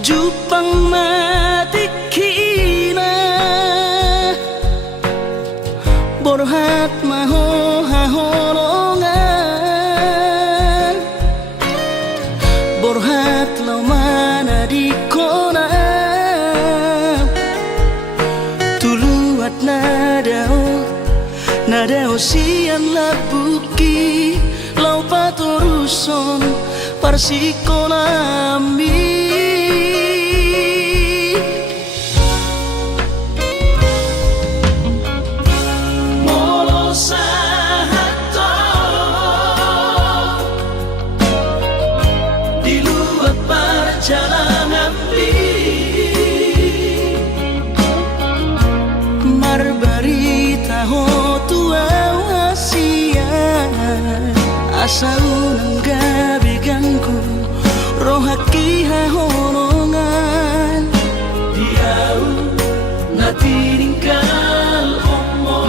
Jupang matikina borhat maho haholongan borhat lau mana di kona tuluat nadao sian labuki lau patoruson parsikonami Marbarita ho tua wasian asa unang gabiganku rohaki hahonongan diau natiningkal omo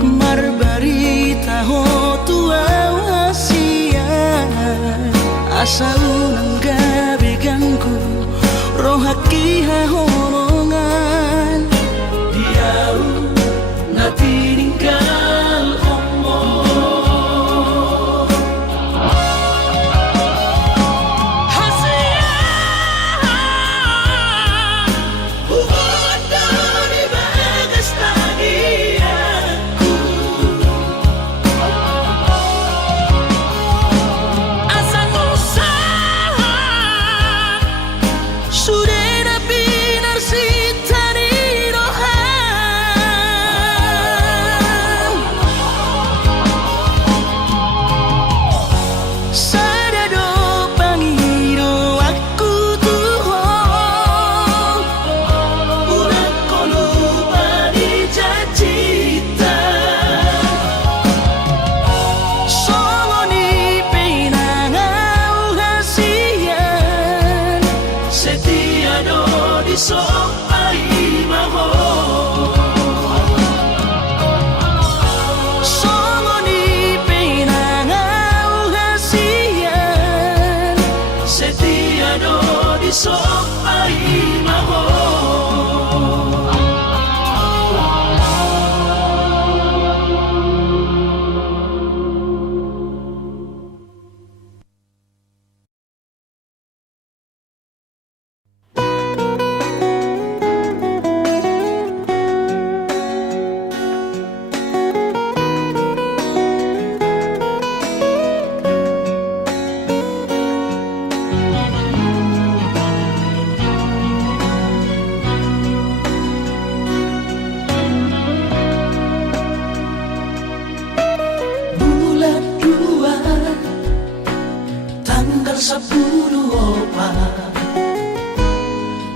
Marbarita ho tua wasian asa unang gabiganku rohaki hahonongan diau natiningkal omo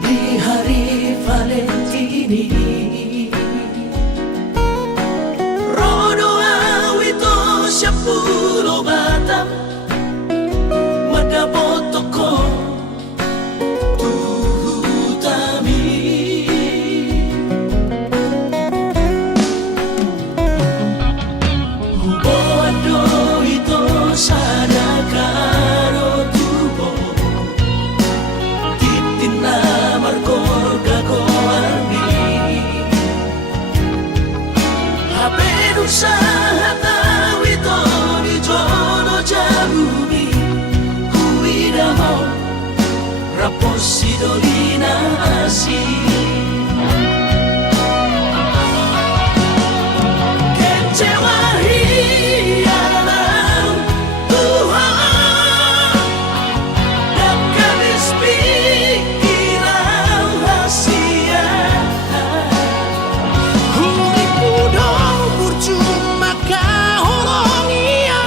di hari Valentini Kecewa hilang Tuhan, dan habis pikiran rahasia. Huriku dong percuma kahorong iya,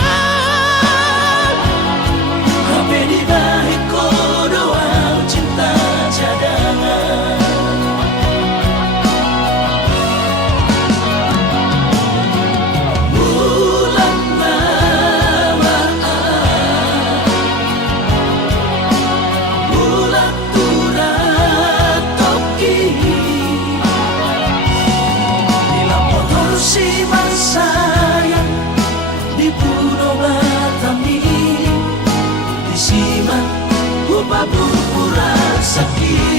tapi di balik kodoan cinta cadangan. Pura sakit,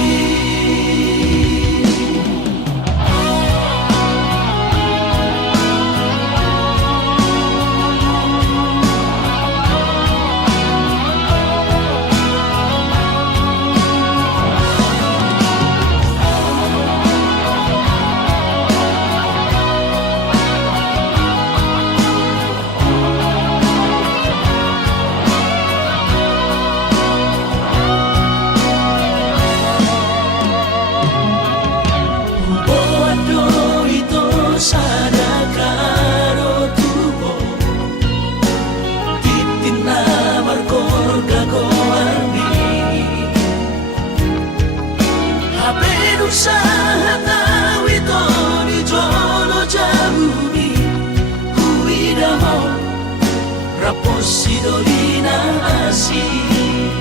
usaha tahu itu di jono jauh ni kuida mau raposi dolina asih.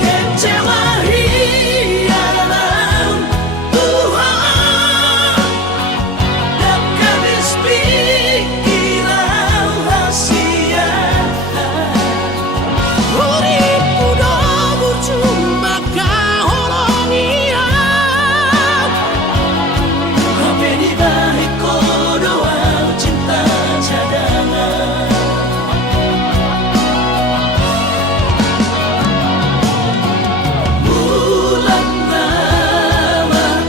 Kecewa hilang Tuhan, dan habis pikiran rahasia. Uripku dong percuma kahorong iya, tapi di balik kodoan cinta cadangan. Bulan Ramadan,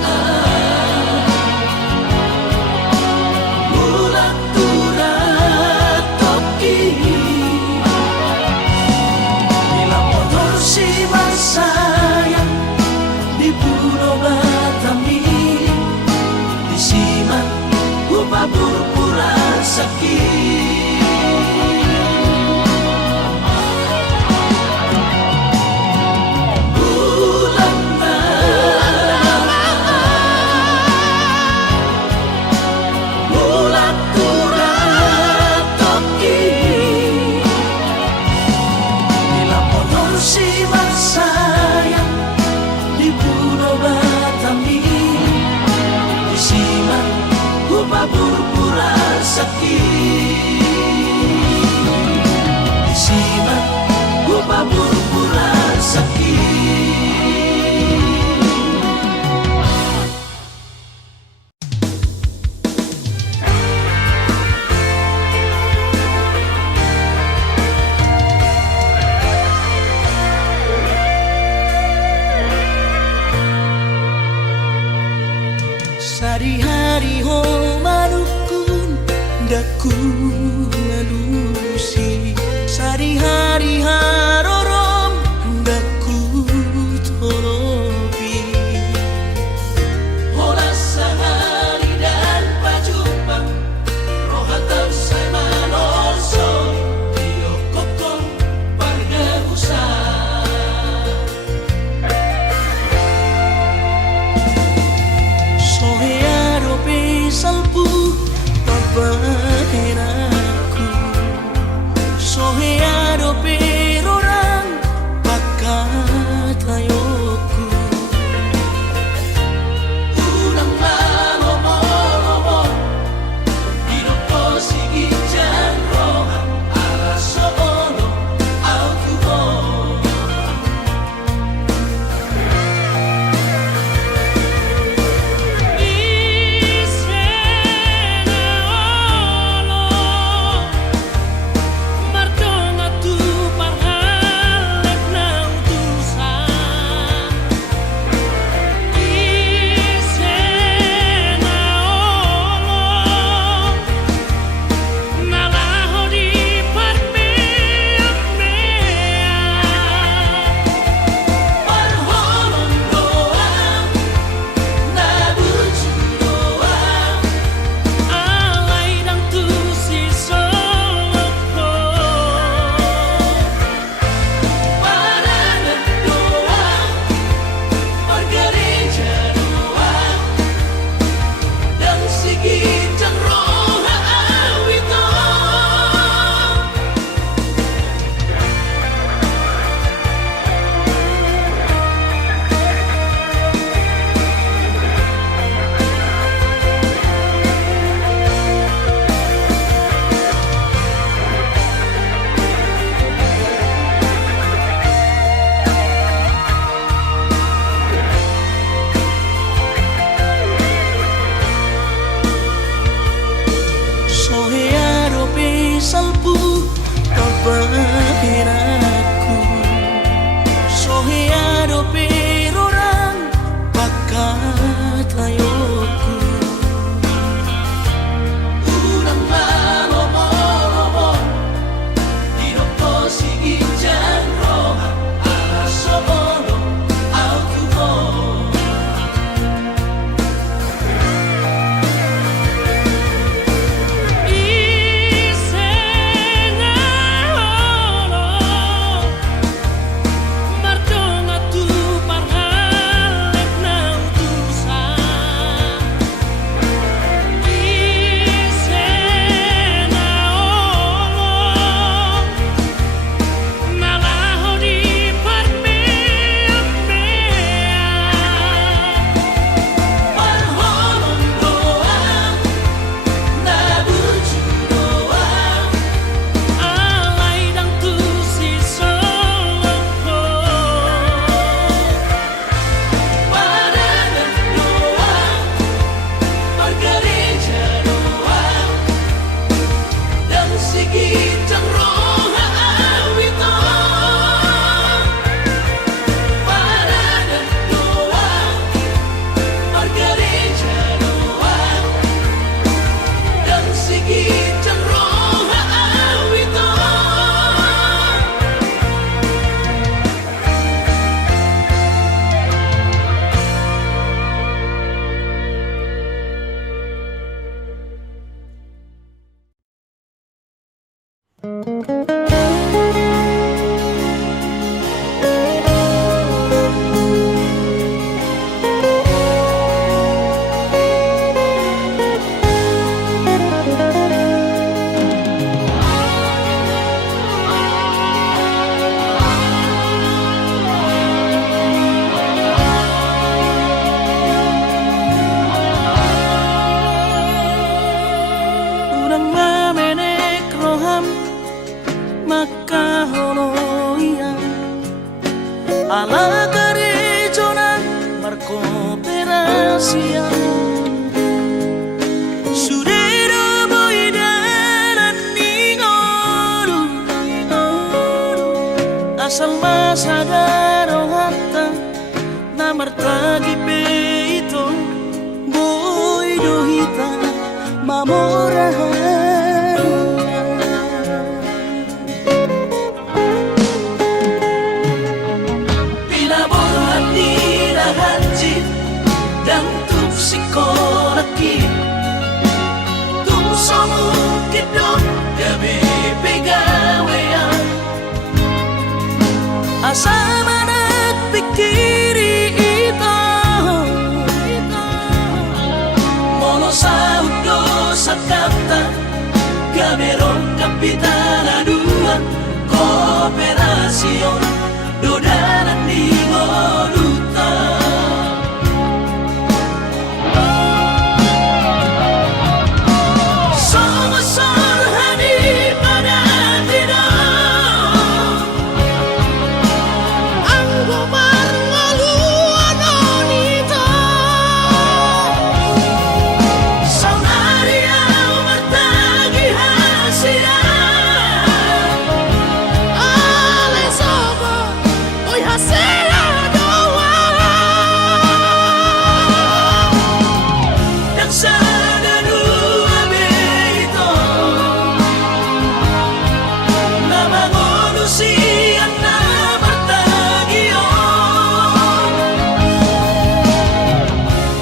bulan turat toki, bila motor si sayang di Pulau Batam ini disimak upah pura sakit. Bulan Ramadan, bulan turat toki, bila motor si sayang di Pulau Batam ini disimak upah pura sakit, disimak upah pura sakit. Sari-hari ho manukun daku malusi, sari-hari harorom daku tolopi. Hola sehari dan pajumpang rohatau saya manoso dio kokong parga usah. Sohearo pesalpu papaheraku, sohearo perora Ragi peito boy dohita mamorahan Pinaborhat ni nahanjit dan tuk sikolakit Tuk somukit dong gabi pegawean Asa manak pikiri ito Mono sa udo sa kapta Gamerong kapitana dua Kooperasyon Dodanan di Moluta Somasor hani pada tidak Ang gobarngaluan onito Saunaria martagi hasian Ale sobo oy hasela doa Dan sana dua beito Na mangonusian na martagion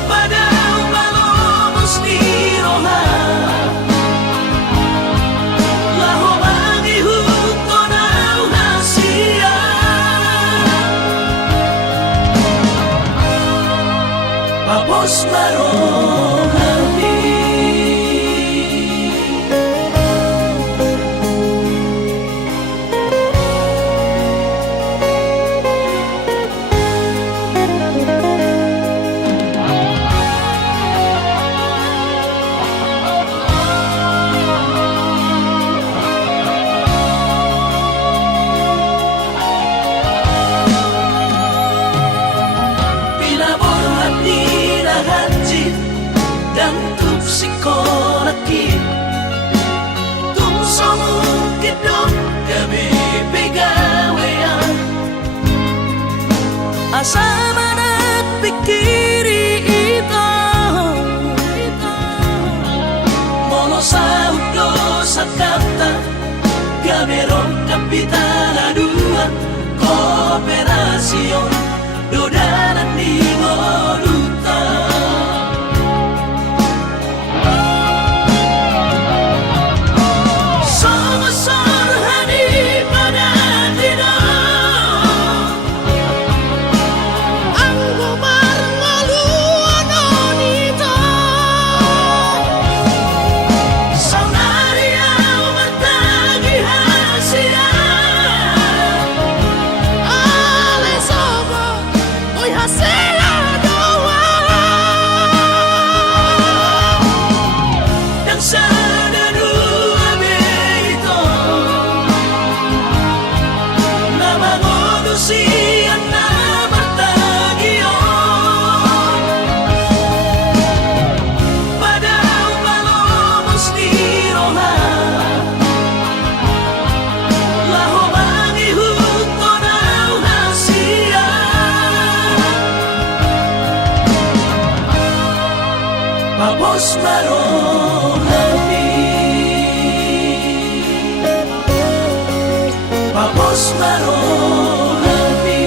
Padang malomos ni roha Laho mangihut ko na uhasian Papos marohani Pinaborhat ni nahanjit dan tuk sikolakit Tung somukit dong gabi pegawean Asa manak pikiri ito Mono sa udo sa kapta Gamerong kapitana dua Kooperasyon Dodanan di Moluta Somasor hani pada tidak Ang gobarngaluan onito Saunaria martagi hasian Ale sobo oy hasela doa Dan sana dua beito Na mangonusian na martagion Padang malomos ni roha Laho mangihut ko na uhasian Papos marohani Papos marohani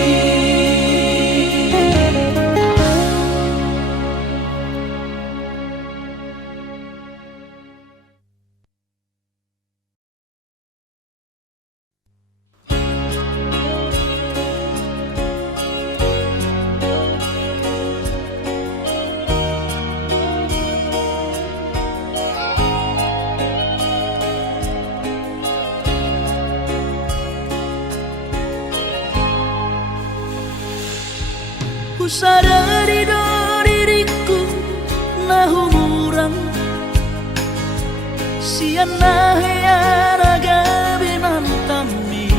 Ku sadari do diriku na humuran Sian na heyara gabi mantami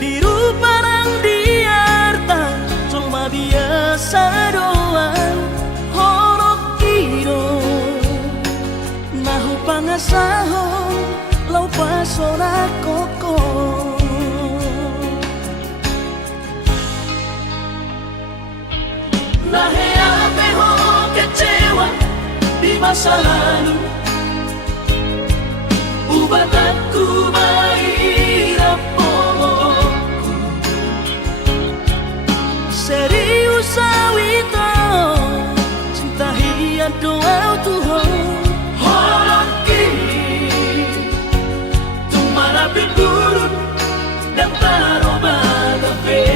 Diru parang diarta Cuma biasa doang Horok iro Nahu pangasahon Lau pasora koko Naheate ho kecewa di masa lalu, ubat aku mahirap pomoku. Serius sawito cinta hiat doa Tuhan. Hoki tumara pingurun dan taroba kafe.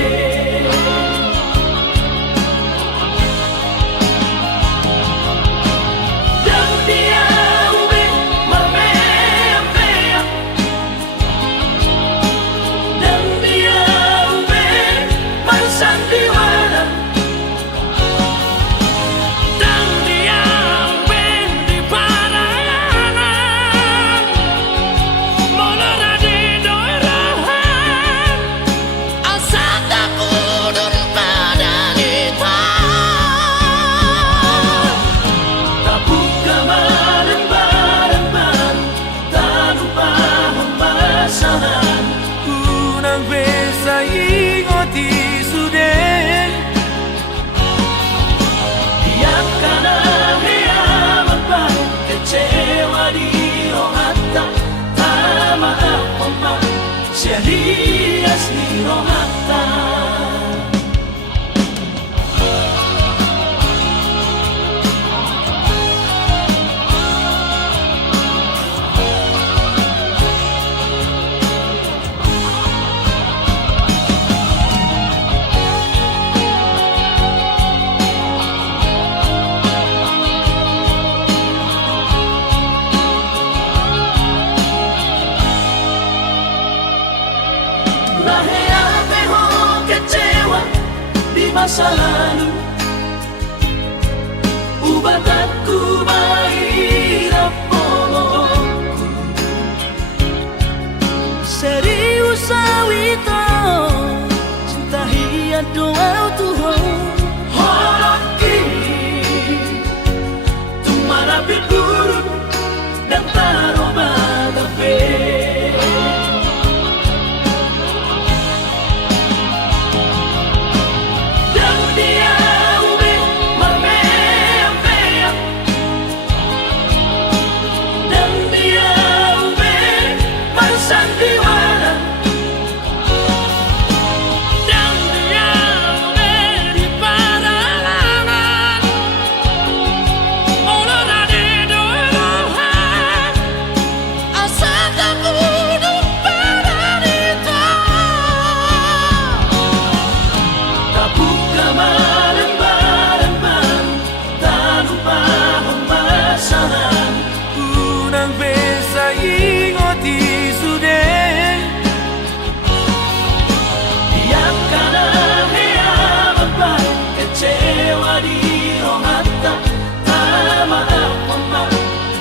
Serias ni rohata. Naheate ho kecewa di masa lalu, ubat aku mahirap pomoku. Serius sawito cinta hiat doa Tuhan. Hoki tumara pingurun dan taroba kafe.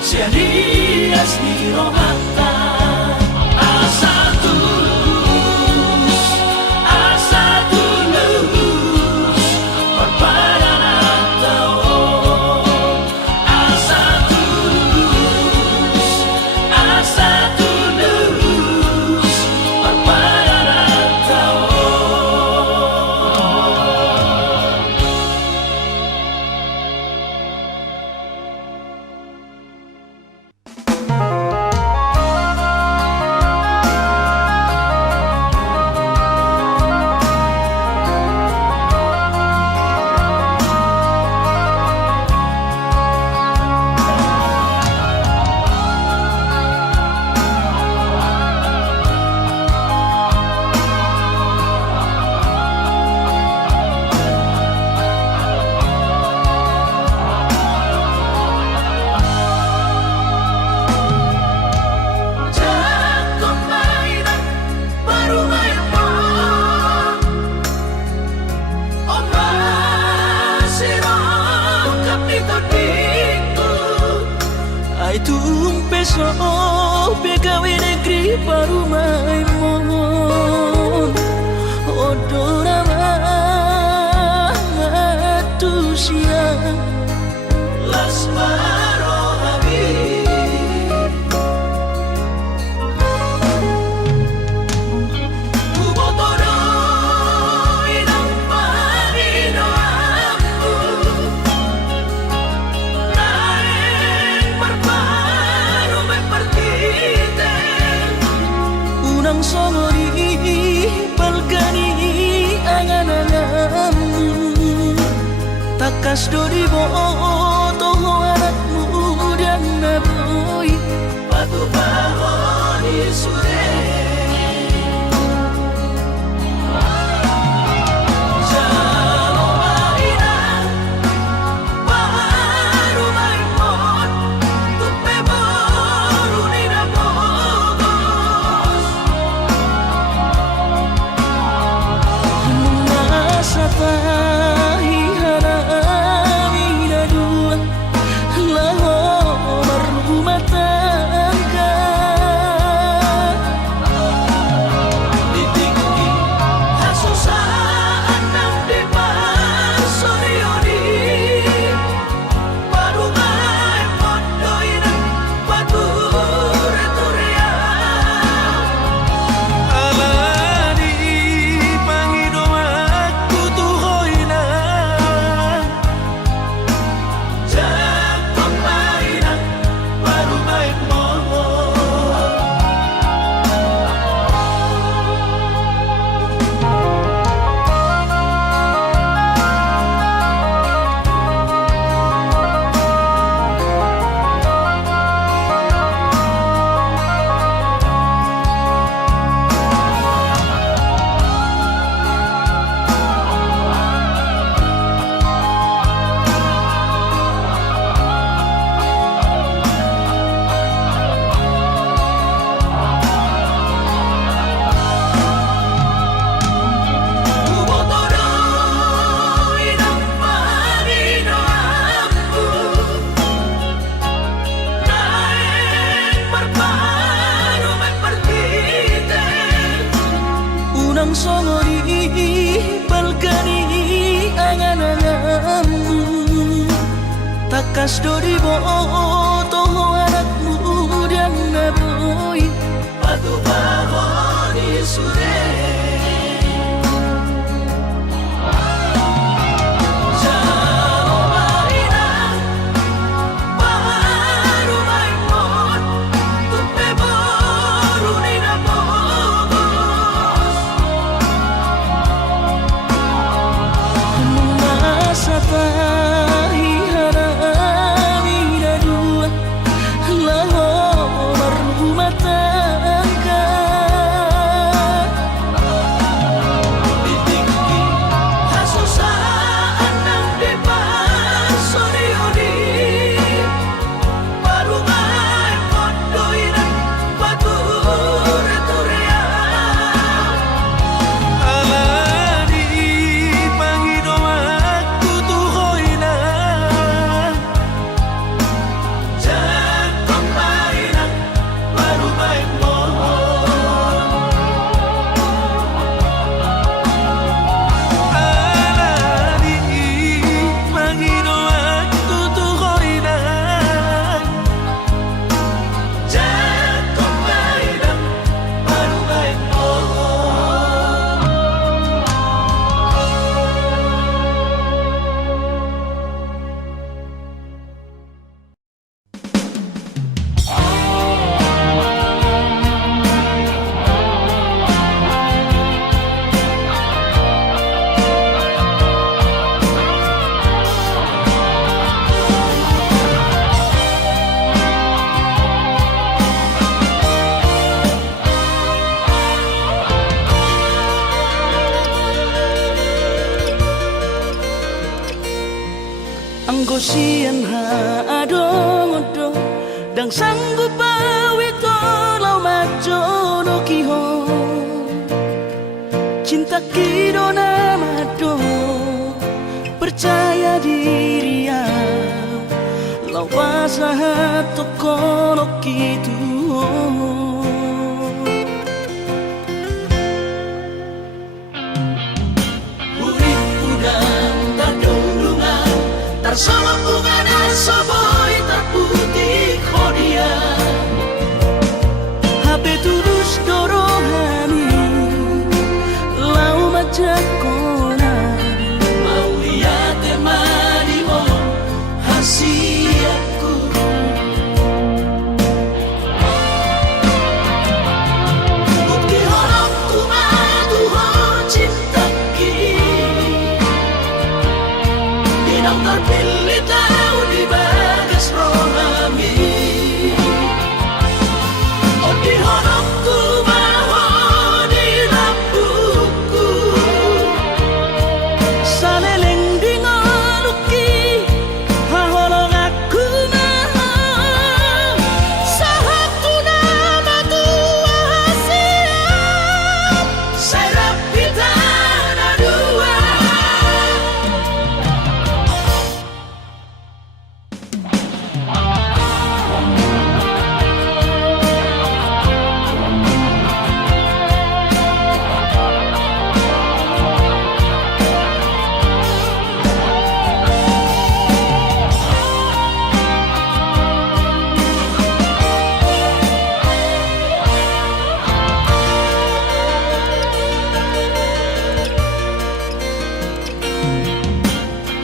Serias ni rohata. Asa tulus berpadangan tao. Asa tulus berpadangan tao. Ay tumpeso pegawe negeri parumai mon odorama tusia las marohabi ubotoro inang parino aku takas dori boto anak muda naboi batu bahon isure Unang songori balkani angan-anganmu takas dori boto anak muda naboi batu bahon isure Anggosian ha adong-odong dang sanggup bawi tolau majono kiho cinta kidona mado percaya diri ya lau pasahat tokono kitu sama bunga dan soboy tak putih kodia HP tulus dorohani lau macam kona mau lihat temani mo hasiaku bukti horok kumadu ho cinta ki dinam Pinang terpilih tahu di bagas rohami. Oh di honokku maho di lampuku. Saleleng di ngaluki haholong aku maha. Sahaku nama tua hasian. Serap kita na dua.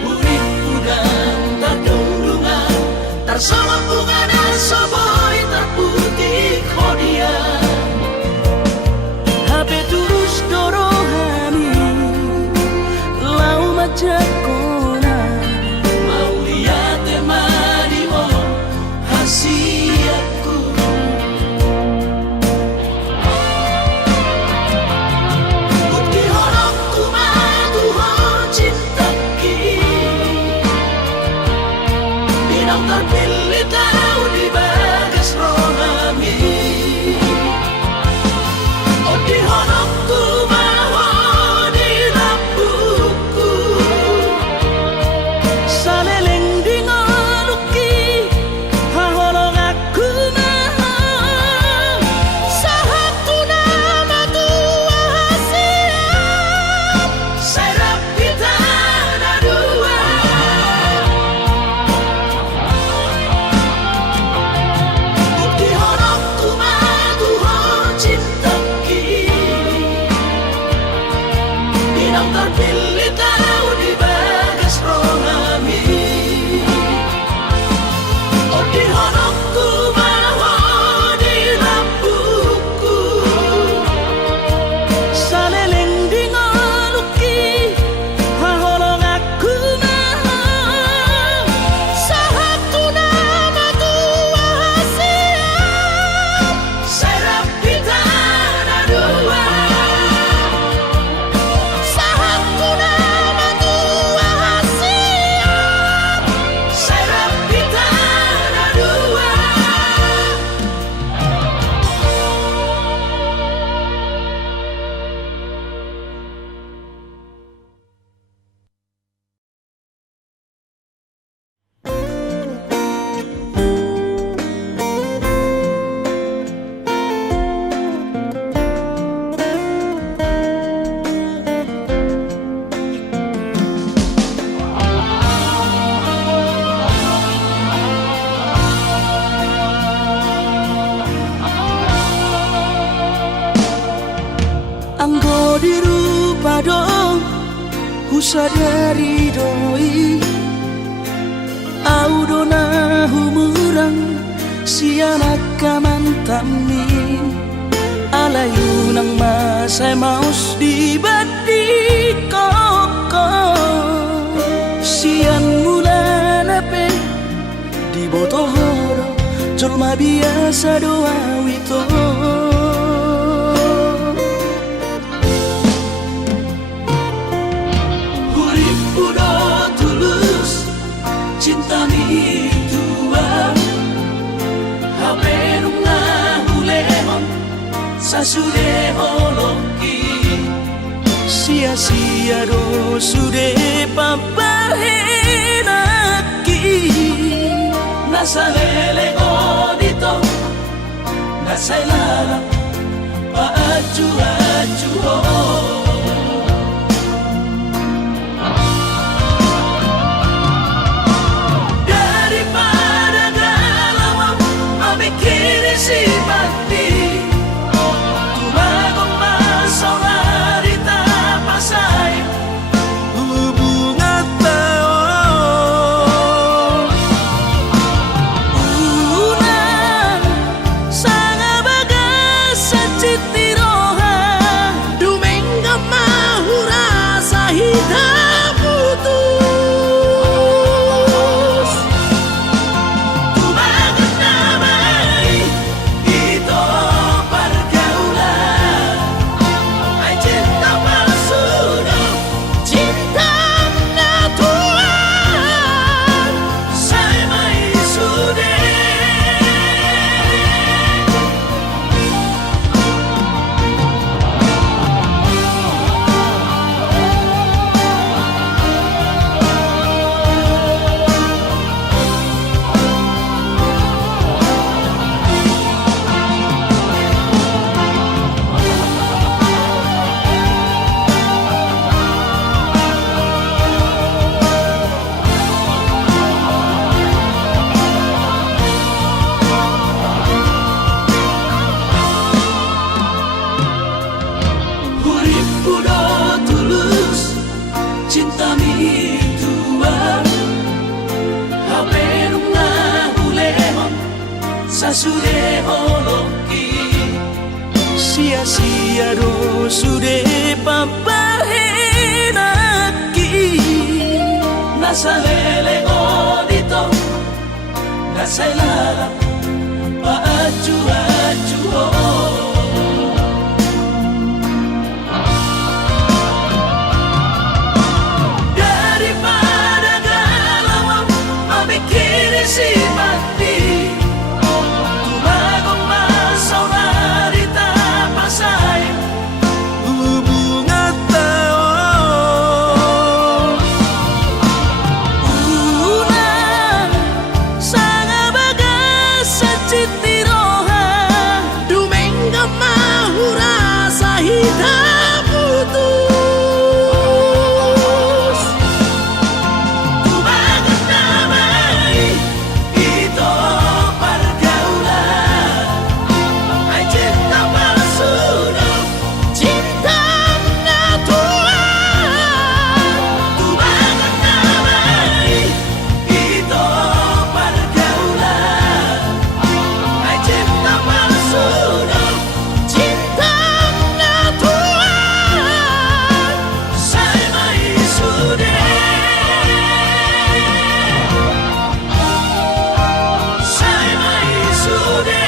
Urip udang tergelungan tersama bunga dan soboy terputih khodian. Habe terus dorohani lau majakona. Mau lihat temani mo hasiatku. Bukti honokku madu ho cintaki. Pinang terpilih tahu di bagas rohami. Oh di honokku maho di lampuku. Saleleng di ngaluki haholong aku maha. Sahaku nama tua hasian. Serap kita na dua. Bukti honokku madu ho cintaki. Pinang terpilih tahu di bagas rohami. Oh di honokku maho di lampuku. Saleleng di ngaluki haholong aku maha. Sahaku nama tua hasian. Serap kita na dua. Sahaku nama tua hasian. Serap kita na dua. Anggo dirupa dong husadari doi. Audona humurang sianak kamantami. Alayu nang masay maus di badi koko. Sian mula nape di botohoro colma biasa doa wito. Urip udah tulus cinta mi tua. Hape nunga hulehon sasude holoki. Sia-sia do sude papahenaki. Nasalele odito nasailala paaju-aju daripada galau memikiri si mati. Tumagong masalah di tapasay Hubungan tao Unang Sanga bagas sa citiroha Dumengga mahura sa hidaputu sudah holoki sia-sia do sudah papahenaki nasa lele odito nasa ilalap paaju-aju daripada galau memikir si mati tumagong masaw na di tapasay hubungan tao unang sanga bagas sa citiroha Domingo mahura sa hitam putus Tumagat damay ito pergaulan Ay cinta malsunod cintang natuan Tumagat damay ito pergaulan Ay cinta malsunod cintang natuan Sa'y maisude Sa'y maisude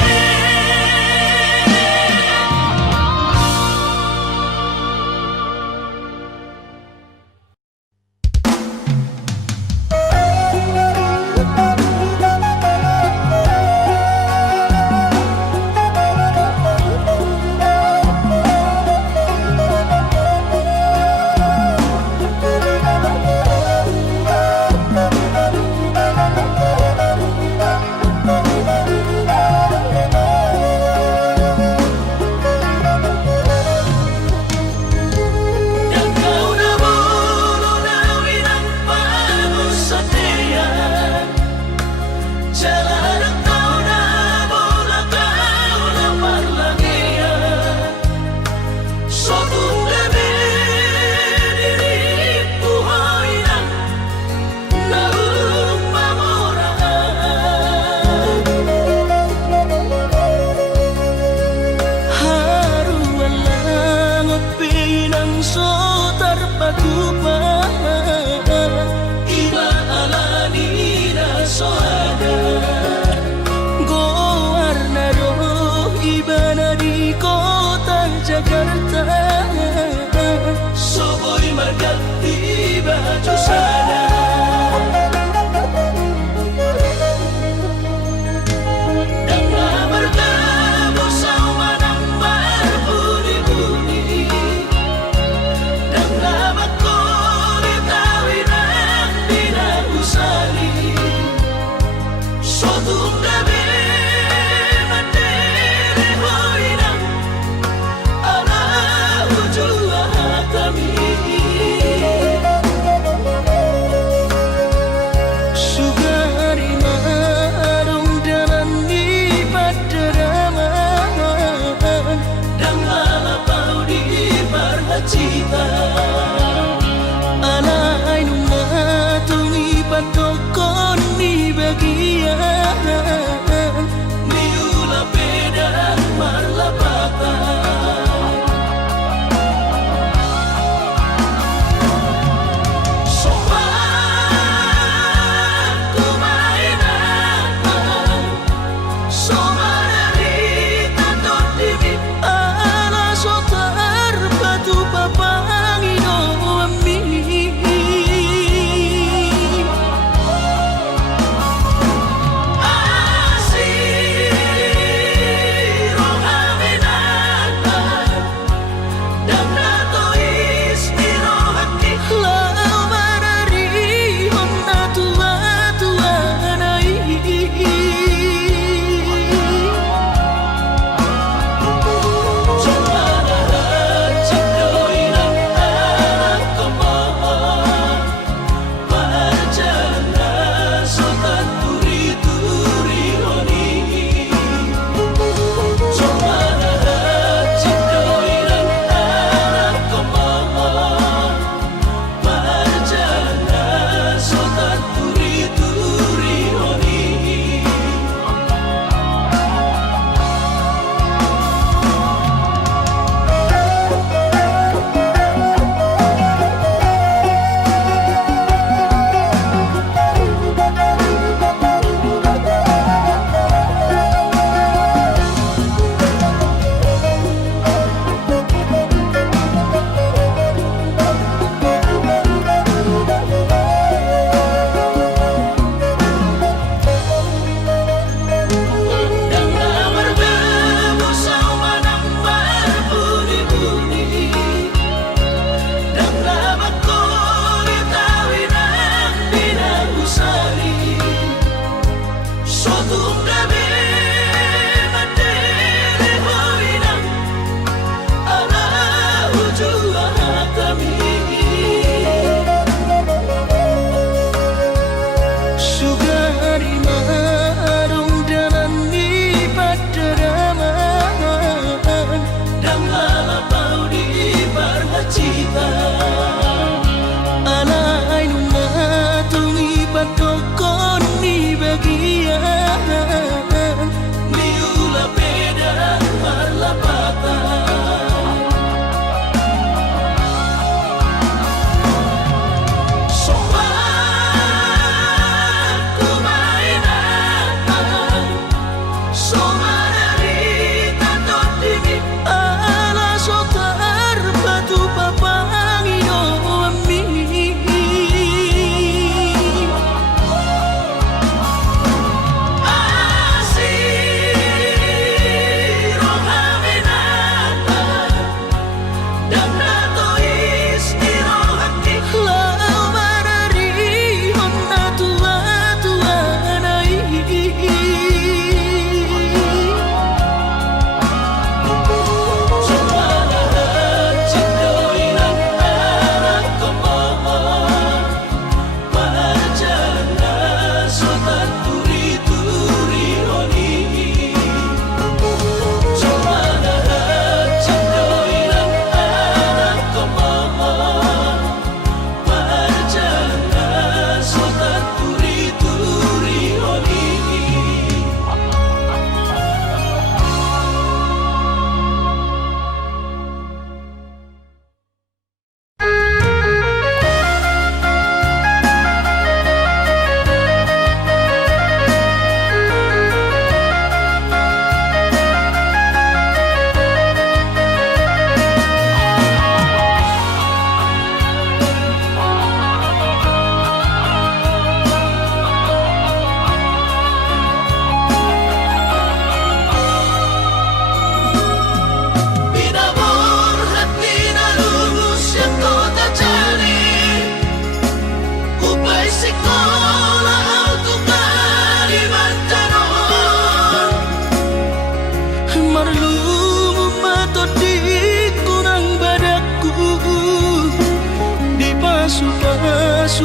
Dan kau nabulol awin ang pagusatian Jalan ang kau nabulakaw na parlangian Sotong gabi diripuhay na naulong pamoraan haruan lang at pinangsotar patupa Iba alani na soada goar na do iba na di kota Jakarta Soboy magati baju sana Dan bertemu sama nang berbuni-buni Dan lama kulit awin ang pinag-usali Suatu gabi mandiri hoy nang ala ujua kami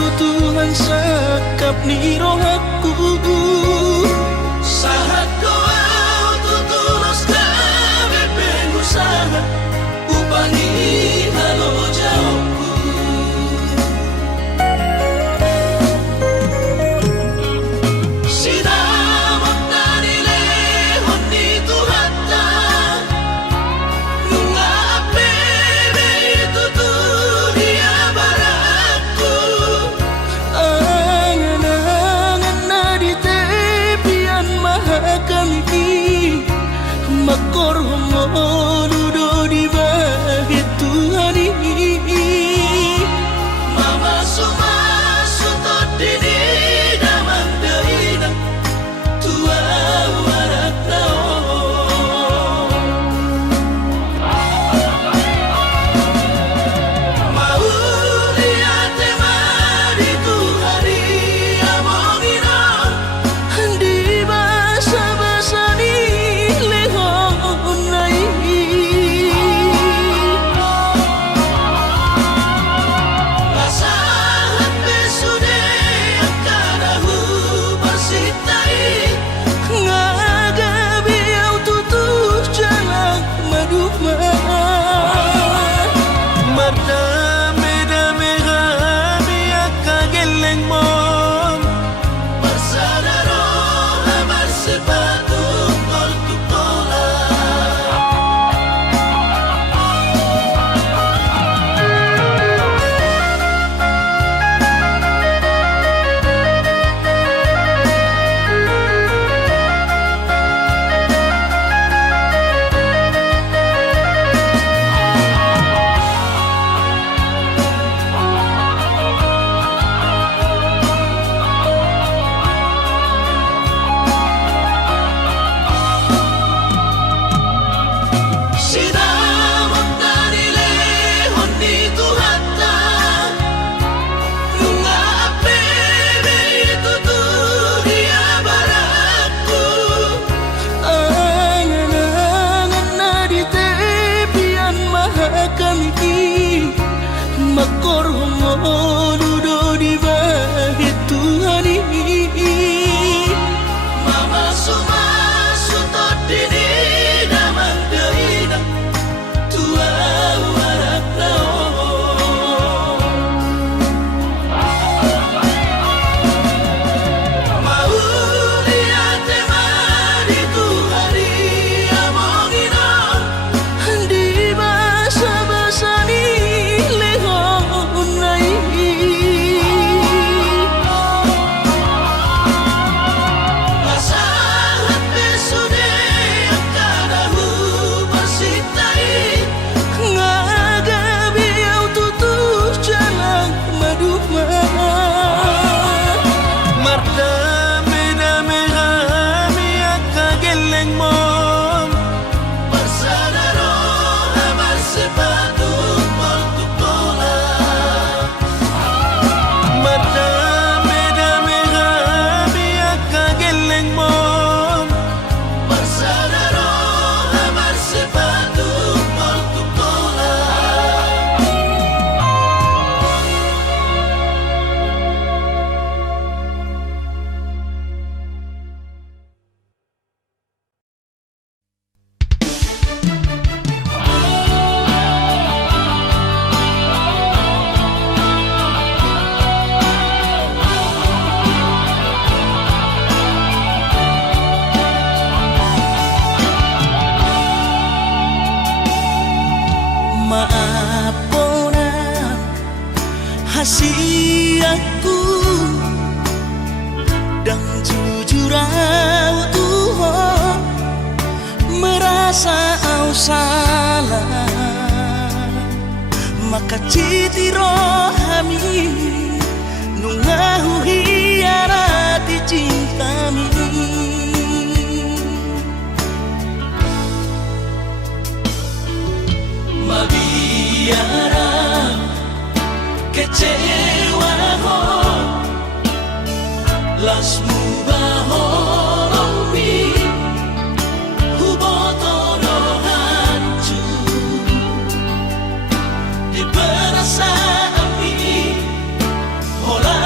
tutuhan sakap ni rohaku. Sahat kau tutulos kami pengusaha upangi halo jauhku. Sinamot na nilehon ni Tuhata nung apebe itu dunia baratku. Angan-angan na di tepian mahakami, makor homoludo di bahit Tuhani. Mama sumasutod dini damang dahilang tua warak naon. Mauli ate mari Tuhari amongina Di basa-basa ni lehon nai. lasahat besude akarahu bersitai. Ngagabi au tutuh jalan maduma. Mardame-dame kami akageleng mon. Bersadaro amar sepatu tol tukola. Sinamot na nilehon ni Tuhata nung apebe itu dunia baratku. Angan-angan na di tepian mahakami, makor homoludo di bahit Tuhani. Mama sumasutod dini damang dahilang tua warak naon. Mauli ate mari Tuhari amongina Di basa-basa ni lehon nai. lasahat besude akarahu bersitai. Ngagabi au tutuh jalan maduma. Mardame-dame kami akageleng mon. Bersadaro amar sepatu tol tukola. Mardame-dame kami akageleng mon. Bersadaro amar sepatu tol tukola. Maapona hasiatku dan jujur au Tuhan merasa au salah, maka citi rohami nungahu hiarati cintami. Mabiara kecewa ho las mubahoromi hubotono hancur di perasaan ini. Hola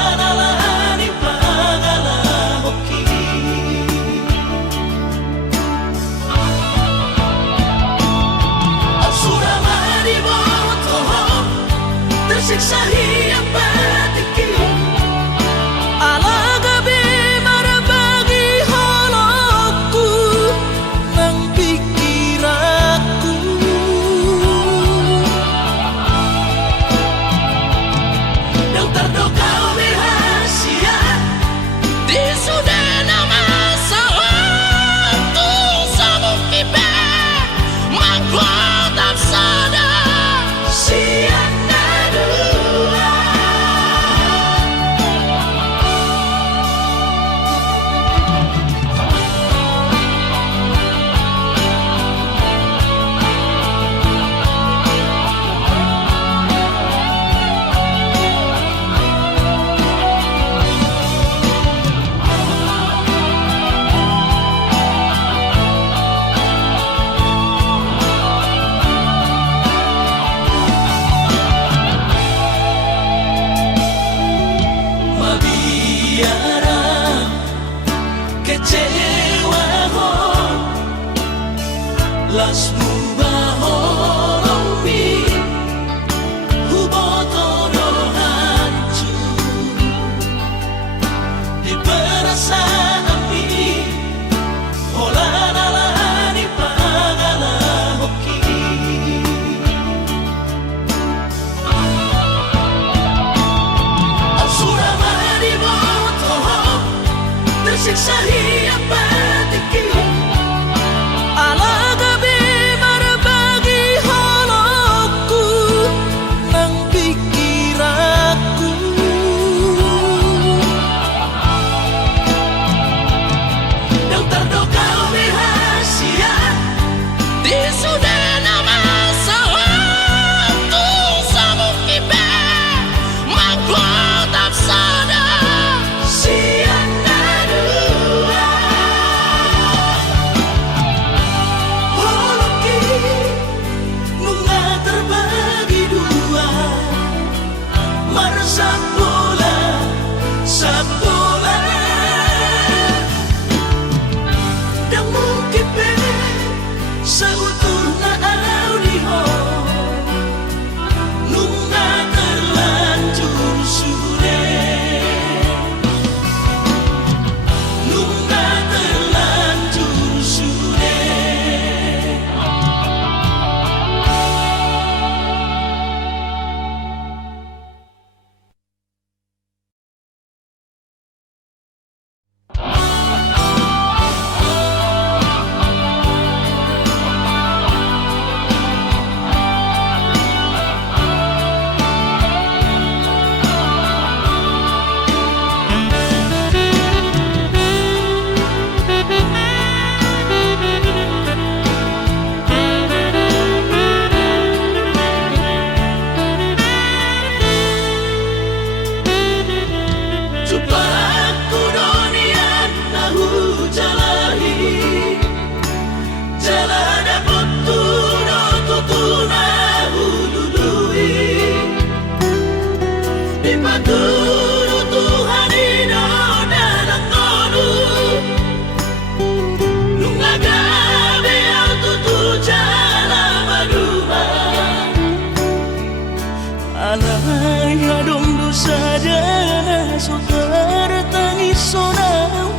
so tertangis sonau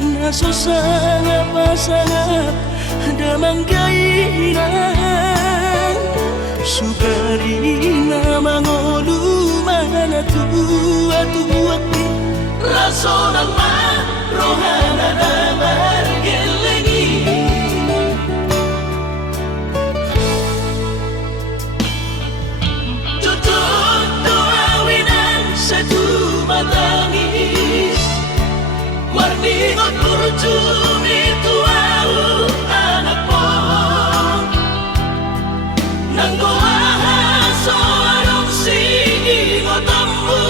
naso sangap pasangap damang kainan sukarina mangolu mana tua tuati raso ng rohana na margelengi tutut doawinan sa tumatangis warningot kurjumi tuau anak mo nang goahaso anong singingotammu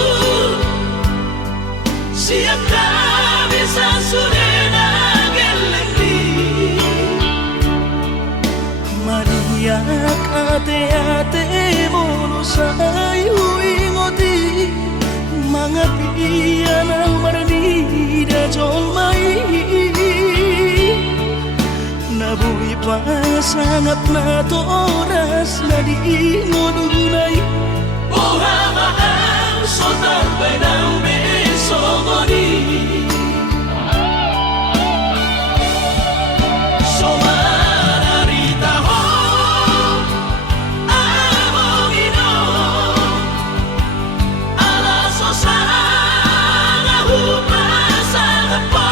siap kami sa surena gelengdi maniak ate-ate mono sayu ingoti mga piyan ang maranida jolmai nabuhi pa sangat na toras na di ngodunay Buhamahang sotar benang besogoni Somararita ho Amogino Alaso sana hupasang po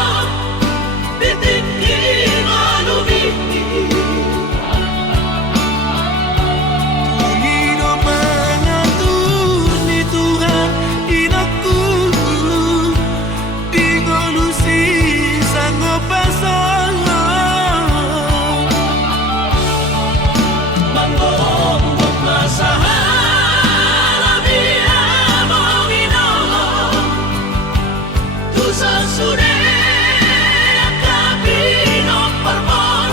Bitikin o lumiti Pangino mangatur ni Tuhan inakku di ngolusi sanggup pasang Manggong masahala biya mong inolong Tusa sure akabino parmon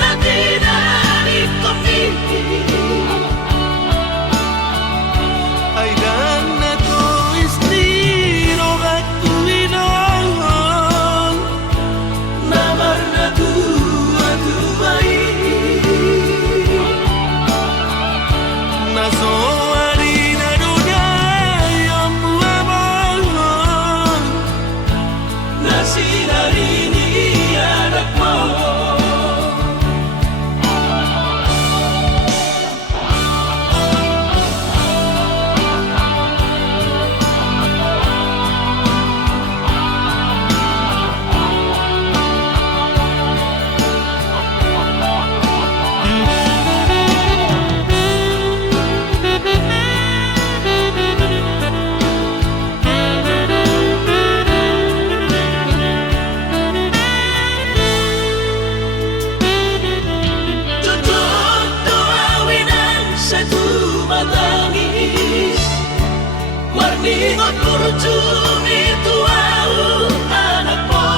Na dinarip kami ay dan na to istiro at tuwinong Namar na tuwa-tuway naso harina dunia yang buamon Na sinarini anak mo Tutut doawinan sa tumatangis Warningot kurjumi tuau anak mo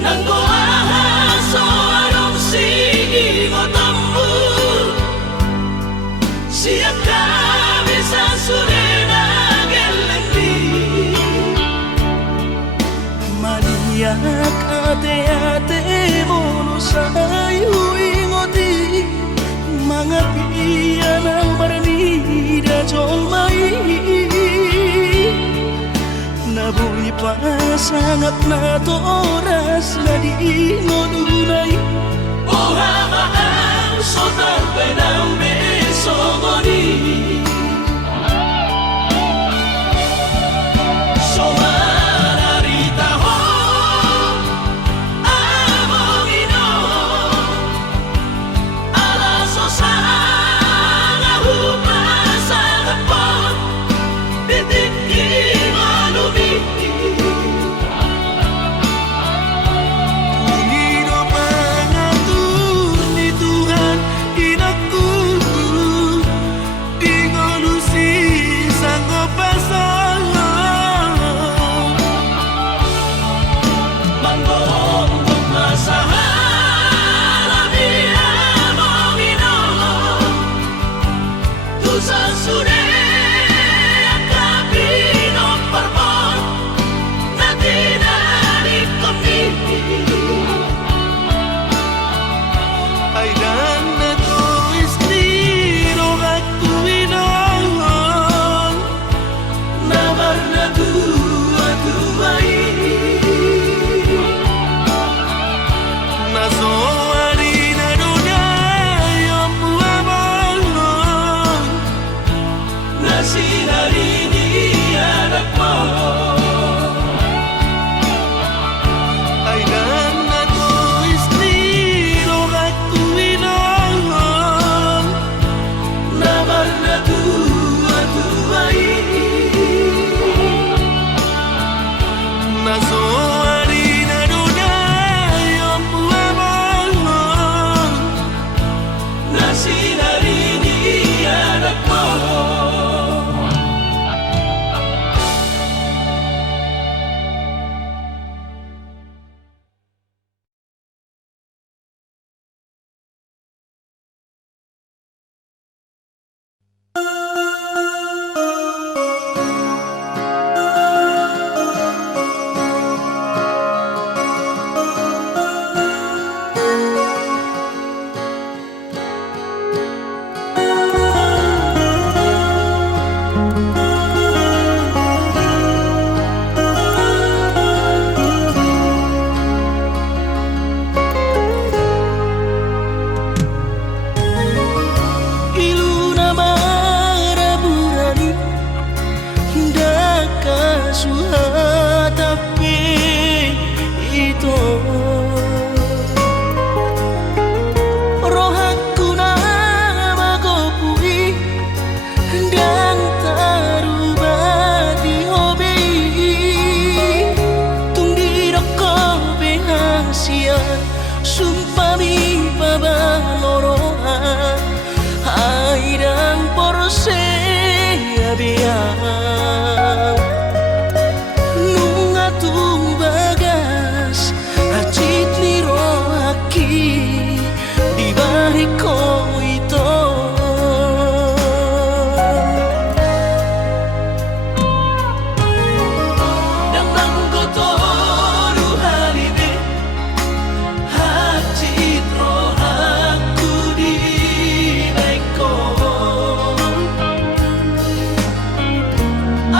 Nang goahaso anong singingotammu Siap kami sa surena gelengdi maniak ate-ate mono sayu ingoti mga piyan ang maranida jolmai nabuhi pa sangat na toras na di ngodunay Buhamahang sotar benang besogoni Somararita ho Amogino Alaso sana hupasang po Bitikin o lumiti Pangino mangatur ni Tuhan inakku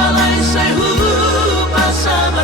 balai sewu pasar